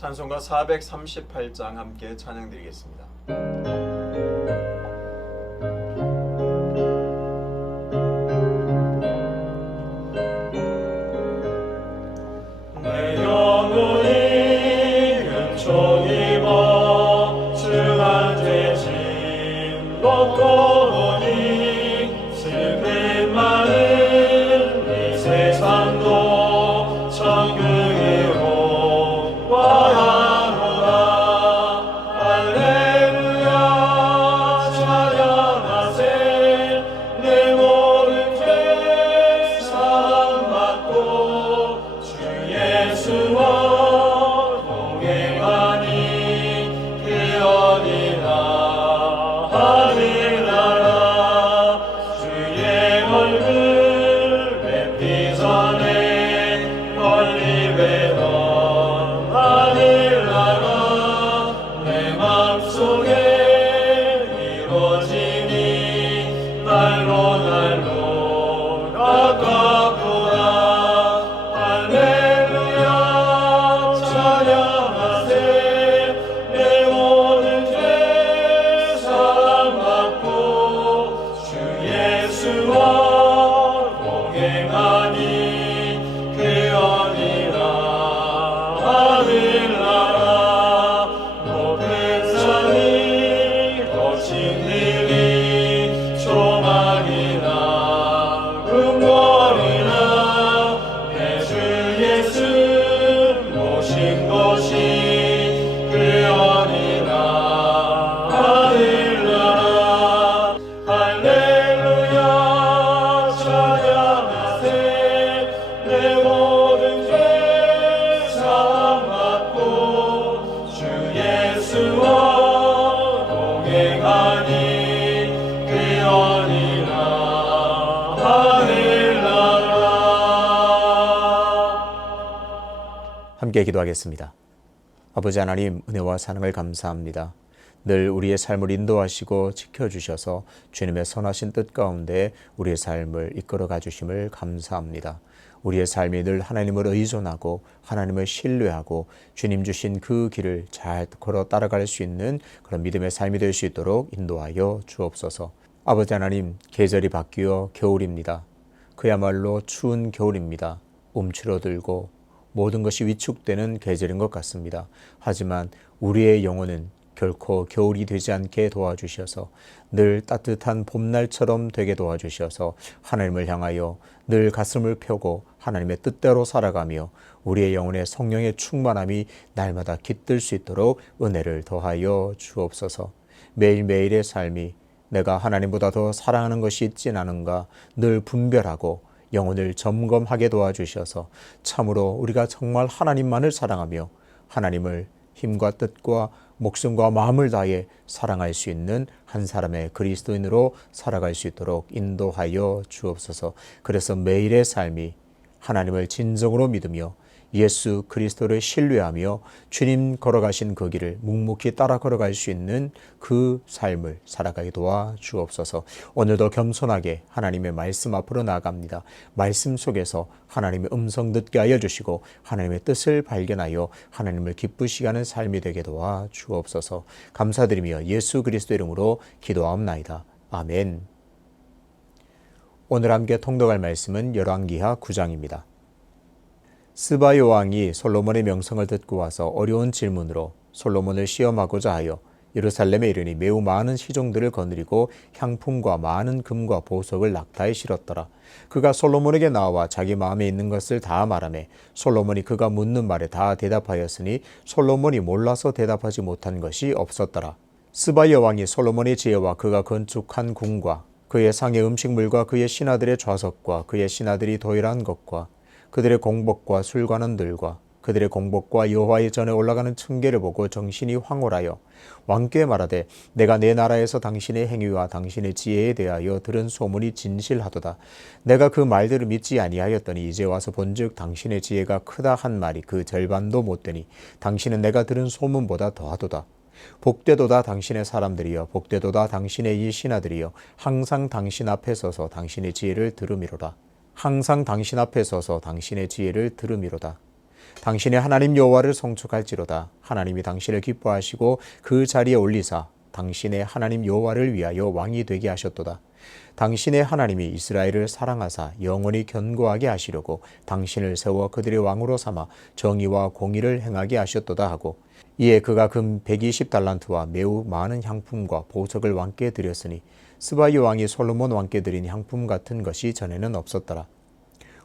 찬송가 438장 함께 찬양드리겠습니다. 내 영혼이 은총 입어 주한 죄짐 벗고 오니 슬픈 마음 이 세상도 천국으로 와하노라. 할렐루야 찬양하세. 내 모든 죄 사함받고 주 예수와 동행하니 그어디나 하늘나라. 주의 얼굴 뵙기 전에 멀리 뵈던 하늘나라. 내 맘속에 이루어지니 날로 가깝구나. 할렐루야 찬양하세. 내 모든 죄 사함받고 주 예수와 동행하니 그어디나 하늘나라. 높은 산이 거친 들이 조망이나 궁궐이나 내 주 예수 모신 곳이 그어디나 하늘나라. 할렐루야 찬양하세. 내 모든 죄 사함받고 주 예수와 동행하니 그어디나 하늘나라. 함께 기도하겠습니다. 아버지 하나님, 은혜와 사랑을 감사합니다. 늘 우리의 삶을 인도하시고 지켜주셔서 주님의 선하신 뜻 가운데 우리의 삶을 이끌어 가주심을 감사합니다. 우리의 삶이 늘 하나님을 의존하고 하나님을 신뢰하고 주님 주신 그 길을 잘 걸어 따라갈 수 있는 그런 믿음의 삶이 될 수 있도록 인도하여 주옵소서. 아버지 하나님, 계절이 바뀌어 겨울입니다. 그야말로 추운 겨울입니다. 움츠러들고 모든 것이 위축되는 계절인 것 같습니다. 하지만 우리의 영혼은 결코 겨울이 되지 않게 도와주셔서 늘 따뜻한 봄날처럼 되게 도와주셔서 하나님을 향하여 늘 가슴을 펴고 하나님의 뜻대로 살아가며 우리의 영혼의 성령의 충만함이 날마다 깃들 수 있도록 은혜를 더하여 주옵소서. 매일매일의 삶이 내가 하나님보다 더 사랑하는 것이 있진 않은가 늘 분별하고 영혼을 점검하게 도와주셔서 참으로 우리가 정말 하나님만을 사랑하며 하나님을 힘과 뜻과 목숨과 마음을 다해 사랑할 수 있는 한 사람의 그리스도인으로 살아갈 수 있도록 인도하여 주옵소서. 그래서 매일의 삶이 하나님을 진정으로 믿으며 예수 그리스도를 신뢰하며 주님 걸어가신 그 길을 묵묵히 따라 걸어갈 수 있는 그 삶을 살아가게 도와 주옵소서. 오늘도 겸손하게 하나님의 말씀 앞으로 나아갑니다. 말씀 속에서 하나님의 음성 듣게 하여 주시고 하나님의 뜻을 발견하여 하나님을 기쁘시게 하는 삶이 되게 도와 주옵소서. 감사드리며 예수 그리스도 이름으로 기도하옵나이다. 아멘. 오늘 함께 통독할 말씀은 열왕기하 9장입니다. 스바요 왕이 솔로몬의 명성을 듣고 와서 어려운 질문으로 솔로몬을 시험하고자 하여 예루살렘에 이르니 매우 많은 시종들을 거느리고 향품과 많은 금과 보석을 낙타에 실었더라. 그가 솔로몬에게 나와 자기 마음에 있는 것을 다 말하매 솔로몬이 그가 묻는 말에 다 대답하였으니 솔로몬이 몰라서 대답하지 못한 것이 없었더라. 스바요 왕이 솔로몬의 지혜와 그가 건축한 궁과 그의 상의 음식물과 그의 신하들의 좌석과 그의 신하들이 도일한 것과 그들의 공복과 술관원들과 그들의 공복과 여호와의 전에 올라가는 층계를 보고 정신이 황홀하여 왕께 말하되 내가 내 나라에서 당신의 행위와 당신의 지혜에 대하여 들은 소문이 진실하도다. 내가 그 말들을 믿지 아니하였더니 이제 와서 본즉 당신의 지혜가 크다 한 말이 그 절반도 못되니 당신은 내가 들은 소문보다 더하도다. 복되도다 당신의 사람들이여, 복되도다 당신의 이 신하들이여, 항상 당신 앞에 서서 당신의 지혜를 들음이로다. 항상 당신 앞에 서서 당신의 지혜를 들음이로다. 당신의 하나님 여호와를 송축할지로다. 하나님이 당신을 기뻐하시고 그 자리에 올리사 당신의 하나님 여호와를 위하여 왕이 되게 하셨도다. 당신의 하나님이 이스라엘을 사랑하사 영원히 견고하게 하시려고 당신을 세워 그들의 왕으로 삼아 정의와 공의를 행하게 하셨도다 하고, 이에 그가 금 120달란트와 매우 많은 향품과 보석을 왕께 드렸으니 스바이 왕이 솔로몬 왕께 드린 향품 같은 것이 전에는 없었더라.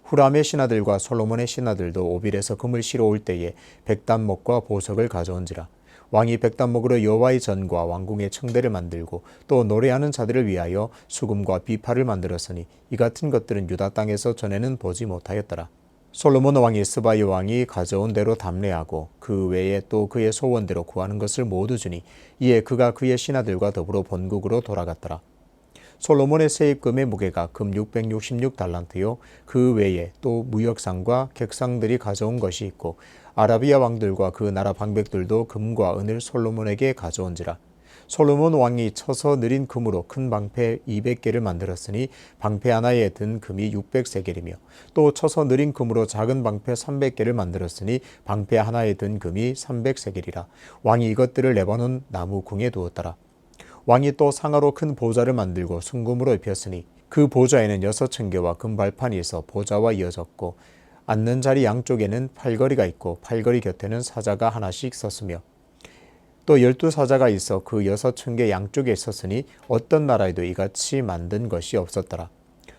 후람의 신하들과 솔로몬의 신하들도 오빌에서 금을 실어 올 때에 백단목과 보석을 가져온지라. 왕이 백단목으로 여호와의 전과 왕궁의 청대를 만들고 또 노래하는 자들을 위하여 수금과 비파를 만들었으니 이 같은 것들은 유다 땅에서 전에는 보지 못하였더라. 솔로몬 왕이 스바이 왕이 가져온 대로 담례하고 그 외에 또 그의 소원대로 구하는 것을 모두 주니 이에 그가 그의 신하들과 더불어 본국으로 돌아갔더라. 솔로몬의 세입금의 무게가 금 666달란트요 그 외에 또 무역상과 객상들이 가져온 것이 있고 아라비아 왕들과 그 나라 방백들도 금과 은을 솔로몬에게 가져온지라. 솔로몬 왕이 쳐서 느린 금으로 큰 방패 200개를 만들었으니 방패 하나에 든 금이 600세겔이며 또 쳐서 느린 금으로 작은 방패 300개를 만들었으니 방패 하나에 든 금이 300세겔이라. 왕이 이것들을 레바논 나무 궁에 두었더라. 왕이 또 상아로 큰 보좌를 만들고 순금으로 입혔으니 그 보좌에는 6층계와 금발판이 있어 보좌와 이어졌고 앉는 자리 양쪽에는 팔걸이가 있고 팔걸이 곁에는 사자가 하나씩 섰으며 또 12사자가 있어 그 6층계 양쪽에 있었으니 어떤 나라에도 이같이 만든 것이 없었더라.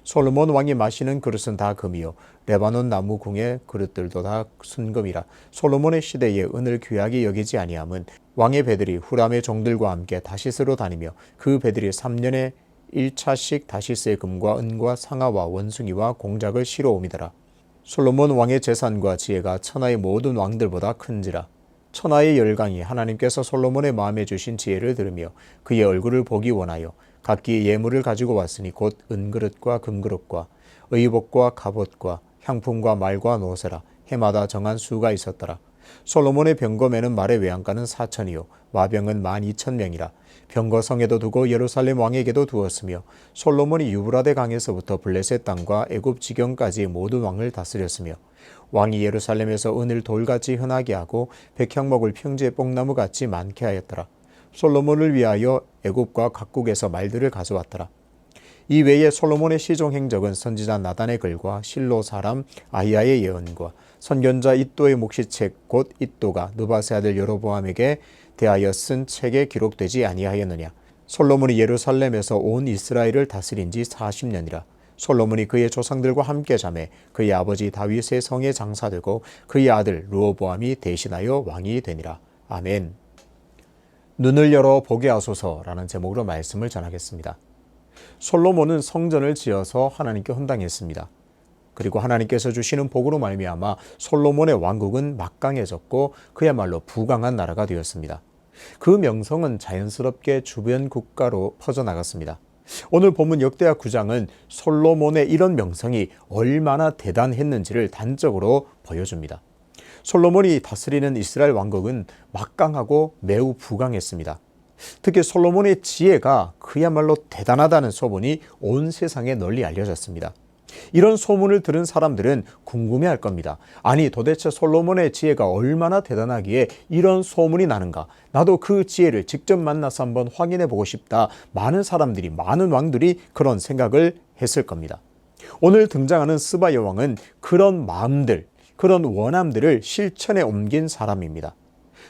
솔로몬 왕이 마시는 그릇은 다 금이요 레바논 나무 궁의 그릇들도 다 순금이라. 솔로몬의 시대에 은을 귀하게 여기지 아니함은 왕의 배들이 후람의 종들과 함께 다시스로 다니며 그 배들이 3년에 1차씩 다시스의 금과 은과 상아와 원숭이와 공작을 실어 옴이더라. 솔로몬 왕의 재산과 지혜가 천하의 모든 왕들보다 큰지라. 천하의 열강이 하나님께서 솔로몬의 마음에 주신 지혜를 들으며 그의 얼굴을 보기 원하여 각기 예물을 가지고 왔으니 곧 은그릇과 금그릇과 의복과 갑옷과 향품과 말과 노새라. 해마다 정한 수가 있었더라. 솔로몬의 병거매는 말의 외양간은 4천이요 마병은 12,000명이라. 병거성에도 두고 예루살렘 왕에게도 두었으며 솔로몬이 유브라데 강에서부터 블레셋 땅과 애굽 지경까지 모든 왕을 다스렸으며 왕이 예루살렘에서 은을 돌같이 흔하게 하고 백향목을 평지의 뽕나무같이 많게 하였더라. 솔로몬을 위하여 애굽과 각국에서 말들을 가져왔더라. 이 외에 솔로몬의 시종 행적은 선지자 나단의 글과 실로 사람 아히야의 예언과 선견자 id도의 묵시책 곧 id도가 느바세 아들 여로보암에게 대하여 쓴 책에 기록되지 아니하였느냐. 솔로몬이 예루살렘에서 온 이스라엘을 다스린 지 40년이라. 솔로몬이 그의 조상들과 함께 자매 그의 아버지 다윗의 성에 장사되고 그의 아들 르호보암이 대신하여 왕이 되니라. 아멘. 눈을 열어 보게 하소서라는 제목으로 말씀을 전하겠습니다. 솔로몬은 성전을 지어서 하나님께 헌당했습니다. 그리고 하나님께서 주시는 복으로 말미암아 솔로몬의 왕국은 막강해졌고 그야말로 부강한 나라가 되었습니다. 그 명성은 자연스럽게 주변 국가로 퍼져나갔습니다. 오늘 본문 역대하 9장은 솔로몬의 이런 명성이 얼마나 대단했는지를 단적으로 보여줍니다. 솔로몬이 다스리는 이스라엘 왕국은 막강하고 매우 부강했습니다. 특히 솔로몬의 지혜가 그야말로 대단하다는 소문이 온 세상에 널리 알려졌습니다. 이런 소문을 들은 사람들은 궁금해할 겁니다. 아니 도대체 솔로몬의 지혜가 얼마나 대단하기에 이런 소문이 나는가? 나도 그 지혜를 직접 만나서 한번 확인해 보고 싶다. 많은 사람들이, 많은 왕들이 그런 생각을 했을 겁니다. 오늘 등장하는 스바야 왕은 그런 마음들, 그런 원함들을 실천에 옮긴 사람입니다.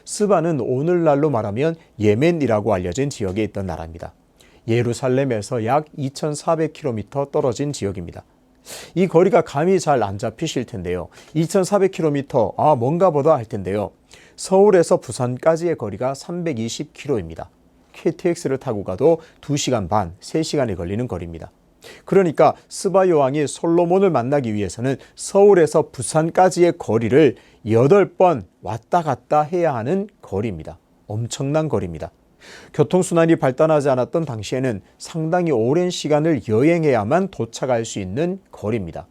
스바는 오늘날로 말하면 예멘이라고 알려진 지역에 있던 나라입니다. 예루살렘에서 약 2,400km 떨어진 지역입니다. 이 거리가 감이 잘 안 잡히실 텐데요. 2,400km, 뭔가 보다 할 텐데요. 서울에서 부산까지의 거리가 320km입니다. KTX를 타고 가도 2시간 반, 3시간이 걸리는 거리입니다. 그러니까 스바야 왕이 솔로몬을 만나기 위해서는 서울에서 부산까지의 거리를 8번 왔다 갔다 해야 하는 거리입니다. 엄청난 거리입니다. 교통수단이 발달하지 않았던 당시에는 상당히 오랜 시간을 여행해야만 도착할 수 있는 거리입니다.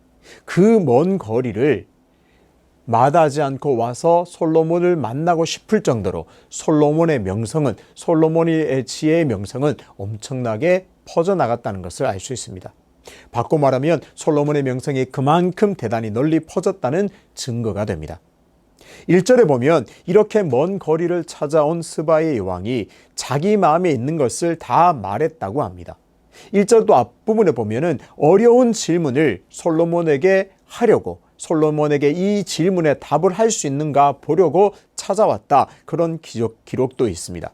그 먼 거리를 마다하지 않고 와서 솔로몬을 만나고 싶을 정도로 솔로몬의 명성은, 솔로몬의 지혜의 명성은 엄청나게 퍼져나갔다는 것을 알 수 있습니다. 바꿔 말하면 솔로몬의 명성이 그만큼 대단히 널리 퍼졌다는 증거가 됩니다. 1절에 보면 이렇게 먼 거리를 찾아온 스바의 여왕이 자기 마음에 있는 것을 다 말했다고 합니다. 1절도 앞부분에 보면은 어려운 질문을 솔로몬에게 하려고, 솔로몬에게 이 질문에 답을 할 수 있는가 보려고 찾아왔다, 그런 기록도 있습니다.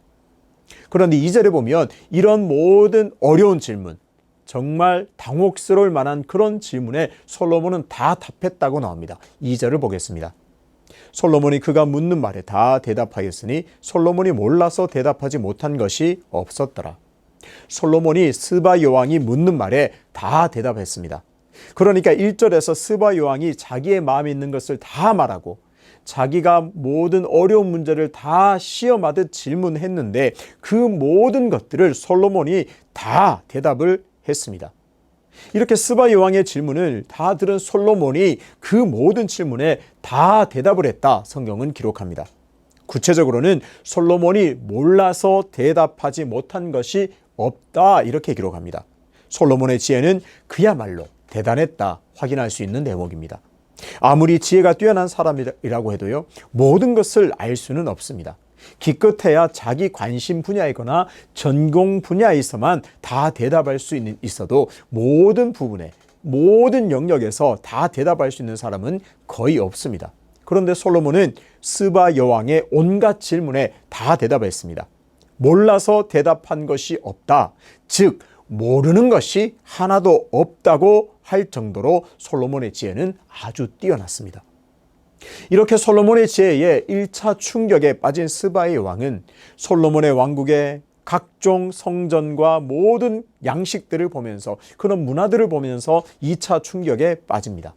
그런데 2절에 보면 이런 모든 어려운 질문, 정말 당혹스러울 만한 그런 질문에 솔로몬은 다 답했다고 나옵니다. 2절을 보겠습니다. 솔로몬이 그가 묻는 말에 다 대답하였으니 솔로몬이 몰라서 대답하지 못한 것이 없었더라. 솔로몬이 스바 여왕이 묻는 말에 다 대답했습니다. 그러니까 1절에서 스바 여왕이 자기의 마음에 있는 것을 다 말하고 자기가 모든 어려운 문제를 다 시험하듯 질문했는데 그 모든 것들을 솔로몬이 다 대답을 했습니다. 이렇게 스바 여왕의 질문을 다 들은 솔로몬이 그 모든 질문에 다 대답을 했다, 성경은 기록합니다. 구체적으로는 솔로몬이 몰라서 대답하지 못한 것이 없다, 이렇게 기록합니다. 솔로몬의 지혜는 그야말로 대단했다, 확인할 수 있는 대목입니다. 아무리 지혜가 뛰어난 사람이라고 해도요, 모든 것을 알 수는 없습니다. 기껏해야 자기 관심 분야이거나 전공 분야에서만 다 대답할 수 있어도 모든 부분에, 모든 영역에서 다 대답할 수 있는 사람은 거의 없습니다. 그런데 솔로몬은 스바 여왕의 온갖 질문에 다 대답했습니다. 몰라서 대답한 것이 없다, 즉 모르는 것이 하나도 없다고 할 정도로 솔로몬의 지혜는 아주 뛰어났습니다. 이렇게 솔로몬의 지혜에 1차 충격에 빠진 스바의 왕은 솔로몬의 왕국의 각종 성전과 모든 양식들을 보면서, 그런 문화들을 보면서 2차 충격에 빠집니다.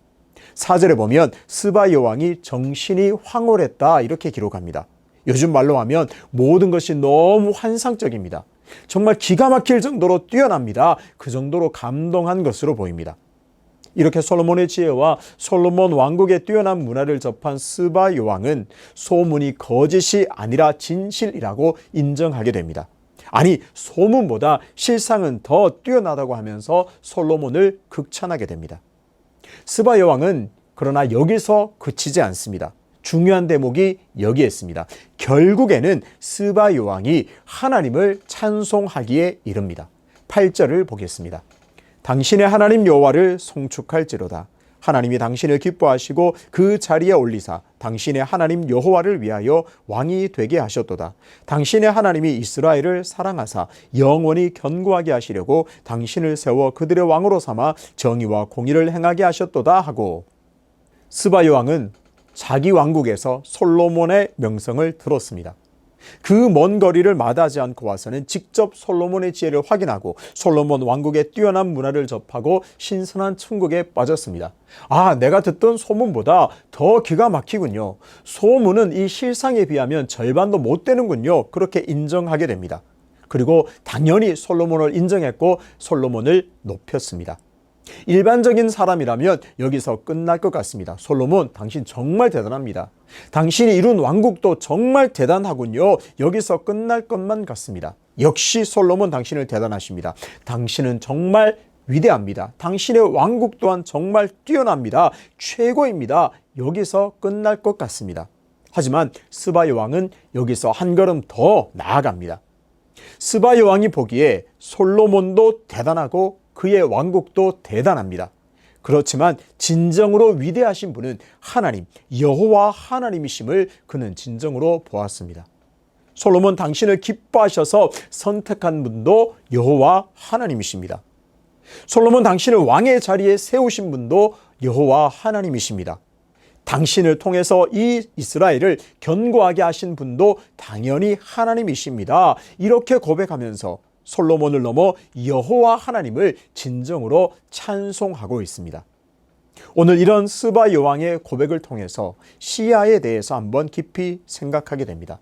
4절에 보면 스바 여왕이 정신이 황홀했다, 이렇게 기록합니다. 요즘 말로 하면 모든 것이 너무 환상적입니다. 정말 기가 막힐 정도로 뛰어납니다. 그 정도로 감동한 것으로 보입니다. 이렇게 솔로몬의 지혜와 솔로몬 왕국의 뛰어난 문화를 접한 스바 여왕은 소문이 거짓이 아니라 진실이라고 인정하게 됩니다. 아니, 소문보다 실상은 더 뛰어나다고 하면서 솔로몬을 극찬하게 됩니다. 스바 여왕은 그러나 여기서 그치지 않습니다. 중요한 대목이 여기에 있습니다. 결국에는 스바 여왕이 하나님을 찬송하기에 이릅니다. 8절을 보겠습니다. 당신의 하나님 여호와를 송축할지로다. 하나님이 당신을 기뻐하시고 그 자리에 올리사 당신의 하나님 여호와를 위하여 왕이 되게 하셨도다. 당신의 하나님이 이스라엘을 사랑하사 영원히 견고하게 하시려고 당신을 세워 그들의 왕으로 삼아 정의와 공의를 행하게 하셨도다 하고, 스바 여왕은 자기 왕국에서 솔로몬의 명성을 들었습니다. 그 먼 거리를 마다하지 않고 와서는 직접 솔로몬의 지혜를 확인하고 솔로몬 왕국의 뛰어난 문화를 접하고 신선한 천국에 빠졌습니다. 아, 내가 듣던 소문보다 더 기가 막히군요. 소문은 이 실상에 비하면 절반도 못 되는군요. 그렇게 인정하게 됩니다. 그리고 당연히 솔로몬을 인정했고 솔로몬을 높였습니다. 일반적인 사람이라면 여기서 끝날 것 같습니다. 솔로몬, 당신 정말 대단합니다. 당신이 이룬 왕국도 정말 대단하군요. 여기서 끝날 것만 같습니다. 역시 솔로몬, 당신은 대단하십니다. 당신은 정말 위대합니다. 당신의 왕국 또한 정말 뛰어납니다. 최고입니다. 여기서 끝날 것 같습니다. 하지만 스바 여왕은 여기서 한 걸음 더 나아갑니다. 스바 여왕이 보기에 솔로몬도 대단하고 그의 왕국도 대단합니다. 그렇지만 진정으로 위대하신 분은 하나님, 여호와 하나님이심을 그는 진정으로 보았습니다. 솔로몬, 당신을 기뻐하셔서 선택한 분도 여호와 하나님이십니다. 솔로몬, 당신을 왕의 자리에 세우신 분도 여호와 하나님이십니다. 당신을 통해서 이 이스라엘을 견고하게 하신 분도 당연히 하나님이십니다. 이렇게 고백하면서 솔로몬을 넘어 여호와 하나님을 진정으로 찬송하고 있습니다. 오늘 이런 스바 여왕의 고백을 통해서 시야에 대해서 한번 깊이 생각하게 됩니다.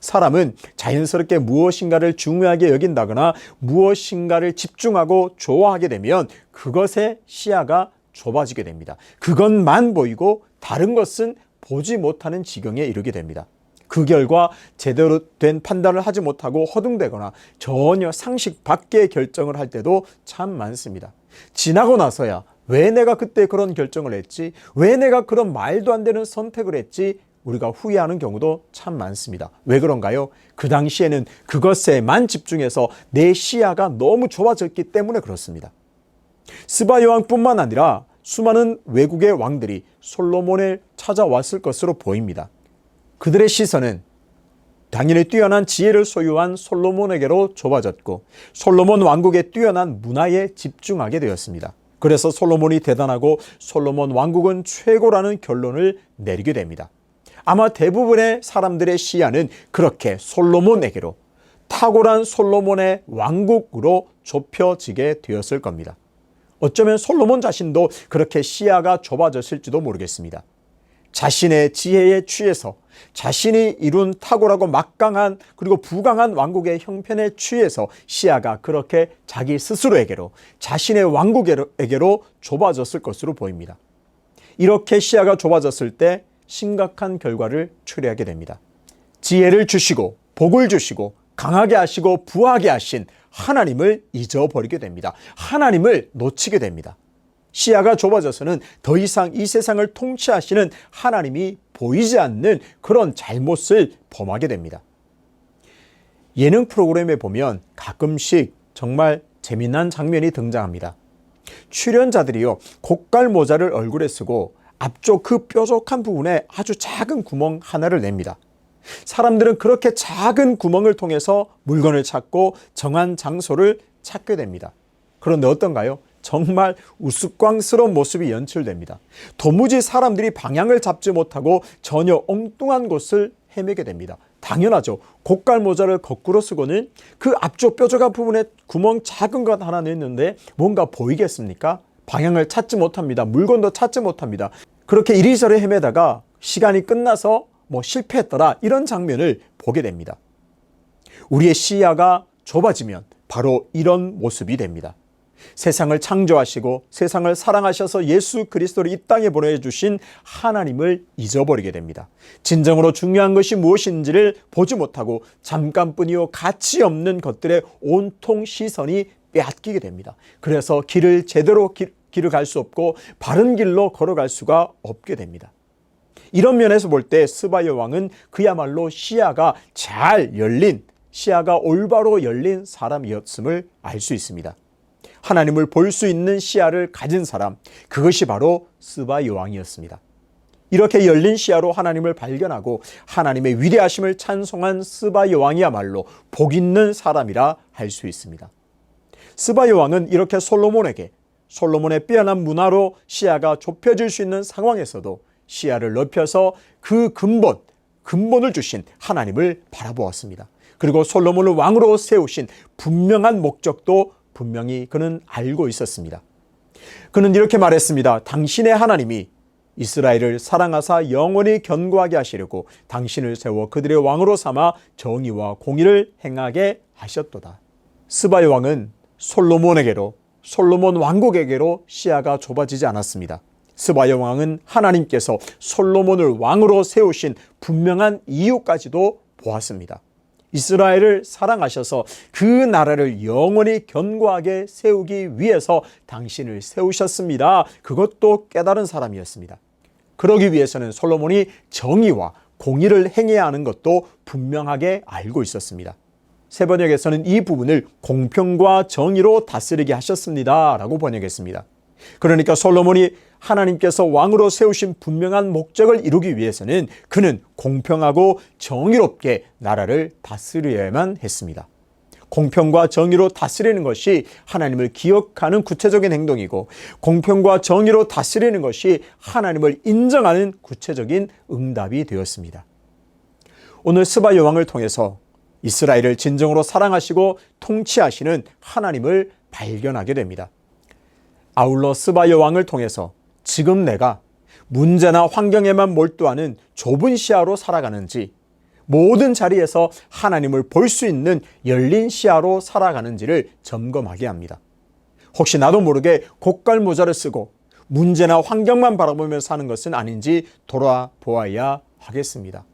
사람은 자연스럽게 무엇인가를 중요하게 여긴다거나 무엇인가를 집중하고 좋아하게 되면 그것의 시야가 좁아지게 됩니다. 그것만 보이고 다른 것은 보지 못하는 지경에 이르게 됩니다. 그 결과 제대로 된 판단을 하지 못하고 허둥대거나 전혀 상식 밖의 결정을 할 때도 참 많습니다. 지나고 나서야 왜 내가 그때 그런 결정을 했지? 왜 내가 그런 말도 안 되는 선택을 했지? 우리가 후회하는 경우도 참 많습니다. 왜 그런가요? 그 당시에는 그것에만 집중해서 내 시야가 너무 좁아졌기 때문에 그렇습니다. 스바 여왕뿐만 아니라 수많은 외국의 왕들이 솔로몬을 찾아왔을 것으로 보입니다. 그들의 시선은 당연히 뛰어난 지혜를 소유한 솔로몬에게로 좁아졌고 솔로몬 왕국의 뛰어난 문화에 집중하게 되었습니다. 그래서 솔로몬이 대단하고 솔로몬 왕국은 최고라는 결론을 내리게 됩니다. 아마 대부분의 사람들의 시야는 그렇게 솔로몬에게로, 탁월한 솔로몬의 왕국으로 좁혀지게 되었을 겁니다. 어쩌면 솔로몬 자신도 그렇게 시야가 좁아졌을지도 모르겠습니다. 자신의 지혜에 취해서 자신이 이룬 탁월하고 막강한 그리고 부강한 왕국의 형편에 취해서 시야가 그렇게 자기 스스로에게로, 자신의 왕국에게로 좁아졌을 것으로 보입니다. 이렇게 시야가 좁아졌을 때 심각한 결과를 초래하게 됩니다. 지혜를 주시고 복을 주시고 강하게 하시고 부하게 하신 하나님을 잊어버리게 됩니다. 하나님을 놓치게 됩니다. 시야가 좁아져서는 더 이상 이 세상을 통치하시는 하나님이 보이지 않는 그런 잘못을 범하게 됩니다. 예능 프로그램에 보면 가끔씩 정말 재미난 장면이 등장합니다. 출연자들이요, 고깔 모자를 얼굴에 쓰고 앞쪽 그 뾰족한 부분에 아주 작은 구멍 하나를 냅니다. 사람들은 그렇게 작은 구멍을 통해서 물건을 찾고 정한 장소를 찾게 됩니다. 그런데 어떤가요? 정말 우스꽝스러운 모습이 연출됩니다. 도무지 사람들이 방향을 잡지 못하고 전혀 엉뚱한 곳을 헤매게 됩니다. 당연하죠. 고깔 모자를 거꾸로 쓰고는 그 앞쪽 뾰족한 부분에 구멍 작은 것 하나 냈는데 뭔가 보이겠습니까? 방향을 찾지 못합니다. 물건도 찾지 못합니다. 그렇게 이리저리 헤매다가 시간이 끝나서 실패했더라, 이런 장면을 보게 됩니다. 우리의 시야가 좁아지면 바로 이런 모습이 됩니다. 세상을 창조하시고 세상을 사랑하셔서 예수 그리스도를 이 땅에 보내주신 하나님을 잊어버리게 됩니다. 진정으로 중요한 것이 무엇인지를 보지 못하고 잠깐뿐이요 가치 없는 것들에 온통 시선이 빼앗기게 됩니다. 그래서 길을 제대로 길을 갈 수 없고 바른 길로 걸어갈 수가 없게 됩니다. 이런 면에서 볼 때 스바 여왕은 그야말로 시야가 잘 열린, 시야가 올바로 열린 사람이었음을 알 수 있습니다. 하나님을 볼 수 있는 시야를 가진 사람, 그것이 바로 스바 여왕이었습니다. 이렇게 열린 시야로 하나님을 발견하고 하나님의 위대하심을 찬송한 스바 여왕이야말로 복 있는 사람이라 할 수 있습니다. 스바 여왕은 이렇게 솔로몬의 빼어난 문화로 시야가 좁혀질 수 있는 상황에서도 시야를 넓혀서 그 근본을 주신 하나님을 바라보았습니다. 그리고 솔로몬을 왕으로 세우신 분명한 목적도 분명히 그는 알고 있었습니다. 그는 이렇게 말했습니다. 당신의 하나님이 이스라엘을 사랑하사 영원히 견고하게 하시려고 당신을 세워 그들의 왕으로 삼아 정의와 공의를 행하게 하셨도다. 스바 여왕은 솔로몬 왕국에게로 시야가 좁아지지 않았습니다. 스바 여왕은 하나님께서 솔로몬을 왕으로 세우신 분명한 이유까지도 보았습니다. 이스라엘을 사랑하셔서 그 나라를 영원히 견고하게 세우기 위해서 당신을 세우셨습니다. 그것도 깨달은 사람이었습니다. 그러기 위해서는 솔로몬이 정의와 공의를 행해야 하는 것도 분명하게 알고 있었습니다. 새 번역에서는 이 부분을 공평과 정의로 다스리게 하셨습니다 라고 번역했습니다. 그러니까 솔로몬이 하나님께서 왕으로 세우신 분명한 목적을 이루기 위해서는 그는 공평하고 정의롭게 나라를 다스려야만 했습니다. 공평과 정의로 다스리는 것이 하나님을 기억하는 구체적인 행동이고, 공평과 정의로 다스리는 것이 하나님을 인정하는 구체적인 응답이 되었습니다. 오늘 스바 여왕을 통해서 이스라엘을 진정으로 사랑하시고 통치하시는 하나님을 발견하게 됩니다. 아울러 스바 여왕을 통해서 지금 내가 문제나 환경에만 몰두하는 좁은 시야로 살아가는지, 모든 자리에서 하나님을 볼 수 있는 열린 시야로 살아가는지를 점검하게 합니다. 혹시 나도 모르게 고깔 모자를 쓰고 문제나 환경만 바라보며 사는 것은 아닌지 돌아보아야 하겠습니다.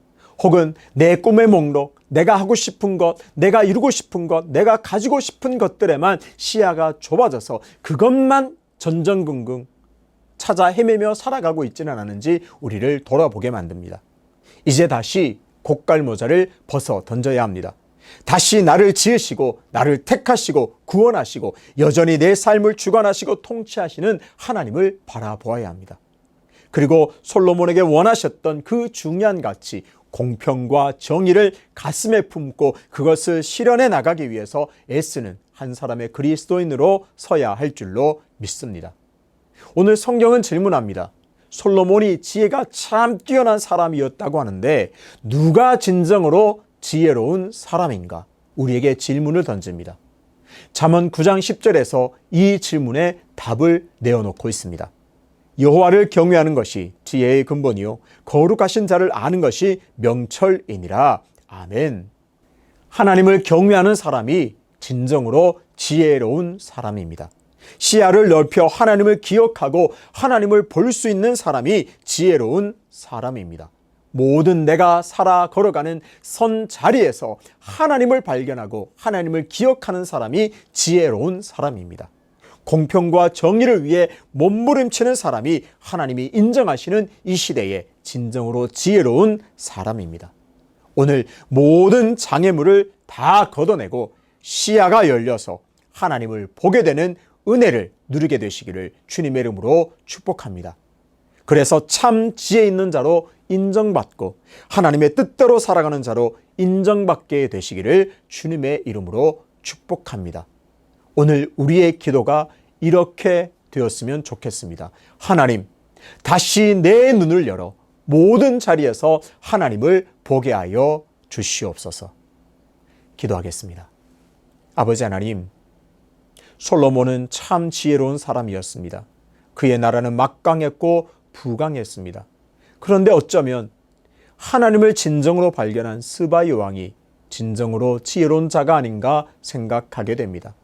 혹은 내 꿈의 목록, 내가 하고 싶은 것, 내가 이루고 싶은 것, 내가 가지고 싶은 것들에만 시야가 좁아져서 그것만 전전긍긍 찾아 헤매며 살아가고 있지는 않은지 우리를 돌아보게 만듭니다. 이제 다시 고깔모자를 벗어 던져야 합니다. 다시 나를 지으시고 나를 택하시고 구원하시고 여전히 내 삶을 주관하시고 통치하시는 하나님을 바라보아야 합니다. 그리고 솔로몬에게 원하셨던 그 중요한 가치, 공평과 정의를 가슴에 품고 그것을 실현해 나가기 위해서 애쓰는 한 사람의 그리스도인으로 서야 할 줄로 믿습니다. 오늘 성경은 질문합니다. 솔로몬이 지혜가 참 뛰어난 사람이었다고 하는데 누가 진정으로 지혜로운 사람인가? 우리에게 질문을 던집니다. 잠언 9장 10절에서 이 질문에 답을 내어놓고 있습니다. 여호와를 경외하는 것이 지혜의 근본이요 거룩하신 자를 아는 것이 명철이니라. 아멘. 하나님을 경외하는 사람이 진정으로 지혜로운 사람입니다. 시야를 넓혀 하나님을 기억하고 하나님을 볼 수 있는 사람이 지혜로운 사람입니다. 모든 내가 살아 걸어가는 선 자리에서 하나님을 발견하고 하나님을 기억하는 사람이 지혜로운 사람입니다. 공평과 정의를 위해 몸부림치는 사람이 하나님이 인정하시는 이 시대에 진정으로 지혜로운 사람입니다. 오늘 모든 장애물을 다 걷어내고 시야가 열려서 하나님을 보게 되는 은혜를 누리게 되시기를 주님의 이름으로 축복합니다. 그래서 참 지혜 있는 자로 인정받고 하나님의 뜻대로 살아가는 자로 인정받게 되시기를 주님의 이름으로 축복합니다. 오늘 우리의 기도가 이렇게 되었으면 좋겠습니다. 하나님, 다시 내 눈을 열어 모든 자리에서 하나님을 보게 하여 주시옵소서. 기도하겠습니다. 아버지 하나님, 솔로몬은 참 지혜로운 사람이었습니다. 그의 나라는 막강했고 부강했습니다. 그런데 어쩌면 하나님을 진정으로 발견한 스바이 왕이 진정으로 지혜로운 자가 아닌가 생각하게 됩니다.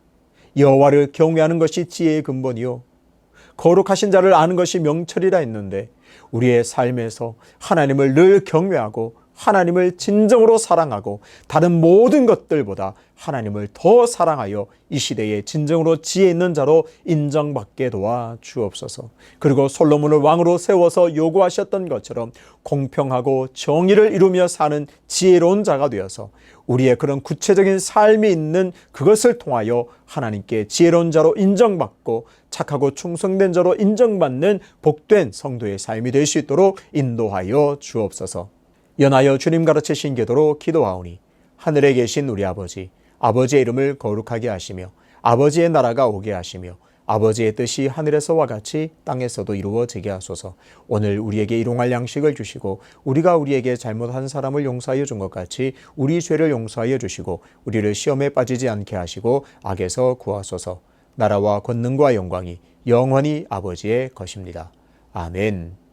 여호와를 경외하는 것이 지혜의 근본이요 거룩하신 자를 아는 것이 명철이라 했는데 우리의 삶에서 하나님을 늘 경외하고 하나님을 진정으로 사랑하고 다른 모든 것들보다 하나님을 더 사랑하여 이 시대에 진정으로 지혜 있는 자로 인정받게 도와 주옵소서. 그리고 솔로몬을 왕으로 세워서 요구하셨던 것처럼 공평하고 정의를 이루며 사는 지혜로운 자가 되어서 우리의 그런 구체적인 삶이 있는 그것을 통하여 하나님께 지혜로운 자로 인정받고 착하고 충성된 자로 인정받는 복된 성도의 삶이 될 수 있도록 인도하여 주옵소서. 연하여 주님 가르치신 기도로 기도하오니 하늘에 계신 우리 아버지, 아버지의 이름을 거룩하게 하시며 아버지의 나라가 오게 하시며 아버지의 뜻이 하늘에서와 같이 땅에서도 이루어지게 하소서. 오늘 우리에게 일용할 양식을 주시고 우리가 우리에게 잘못한 사람을 용서하여 준 것 같이 우리 죄를 용서하여 주시고 우리를 시험에 빠지지 않게 하시고 악에서 구하소서. 나라와 권능과 영광이 영원히 아버지의 것입니다. 아멘.